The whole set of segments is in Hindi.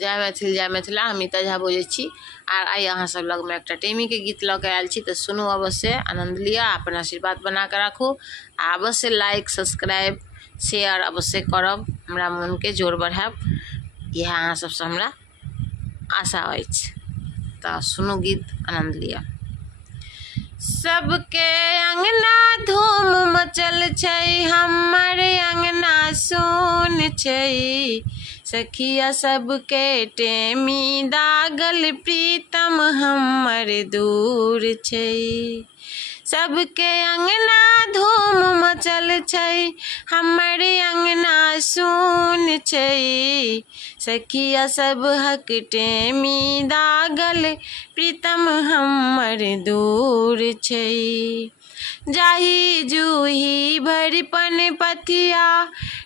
जय मैथिल जय मिथिला। अमिता झा बजै छी आर आई अहाँ सब लग में एक टेमी के गीत लऽ के आयल छी, तो सुनू, अवश्य आनंद लिया, अपन आशीर्वाद बना के राखू, अवश्य लाइक सब्सक्राइब शेयर अवश्य करब, हमरा मन के जोर बढ़ाब, यह अहाँ सबसे हमरा आशा अछि। तो सुनू गीत, आनंद लिया। सबके अंगना धूम मचल छै, हमर अंगना सोन छै, सखिया सबके टेमी दागल, प्रीतम हमर दूर छै। सबके अंगना धूम मचल छै, हमर अंगना सोन छै, सखिया सब हक टेमी दागल, प्रीतम हमर दूर छै। जाही जूही भरिपन पथिया,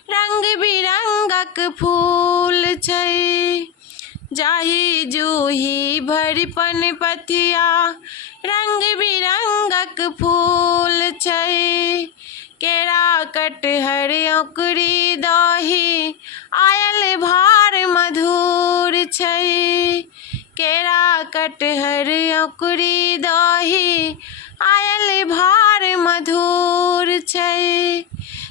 रंग बिरंगक फूल छै, जाही जूही भरिपन पथिया, रंग बिरंगक फूल छै। केरा कटहर औकरी दही, आयल भार मधुर छै, केरा कटहर औकरी दही, आयल भार मधुर छै।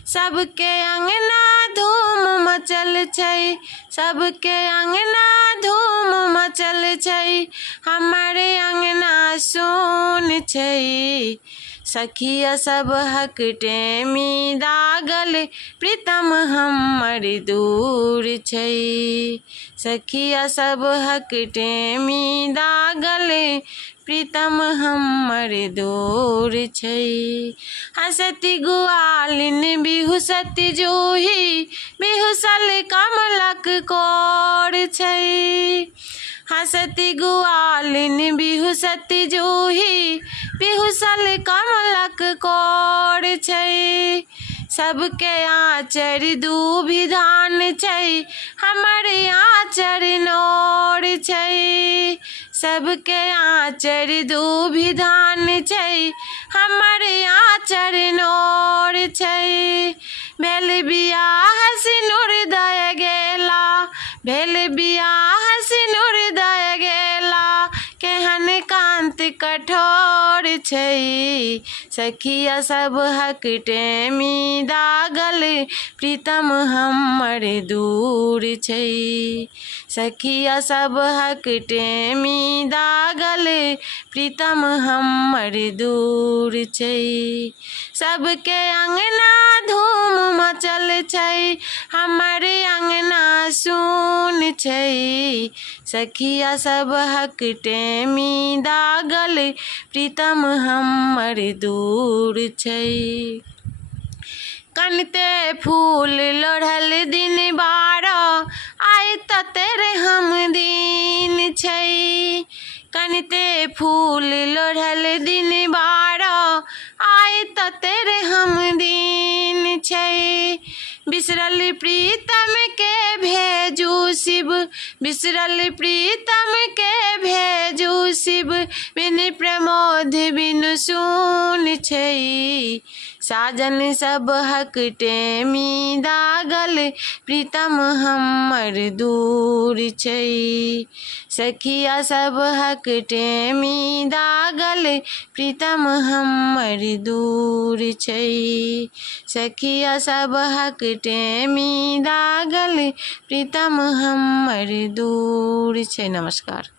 सबके अंगना धूम मचल छै, सबके अंगना धूम मचल छै, हमर अंगना सोन छै, सखिया सब हक टेमी दागल, प्रीतम हमर दूर छै, सखिया सब हक टेमी दागल, प्रीतम हमर दूर छै। हंसती गुआलिन बिहुसती जूही, बिहुसल कमलक कोर छै, हंसती गुआलिन बिहुसती जूही, बिहुसल कमलक कोर छै। सबके आँचर दूभी धान छै, हमर आँचर नोर छै, सबके आँचर दूभी धान छै, हमर आँचर नोर छै। भेल बियाह सिनुर दय गेला, भेल बियाह सिनुर दय गेला, केहन कांत कठोर छै, सखिया सब हक टेमी दागल, प्रीतम हमर दूर छै, सखिया सब हक टेमी दागल, प्रीतम हमर दूर छै। सबके अंगना धूम मचल छै, हमर अंगना सोन छै, सखिया सब हक टेमी दागल, प्रीतम हमर दूर छै। कनते फूल लोढ़ल दिन बारह, आइ त तेरे हम दिन छै, कनते फूल लोढ़ल दिन बारह, आइ त तेरे हम दिन छै। बिसरल प्रीतम के भेजू शिव, बिसरल प्रीतम के भेजू शिव, बिन प्रमोद बिनु सून छै, साजन सब हक टेमी दागल, प्रीतम हमर दूर छै, सखिया सब हक टेमी दागल, प्रीतम हमर दूर छै, सखिया सब हक टेमी दागल, प्रीतम हमर दूर छै। नमस्कार।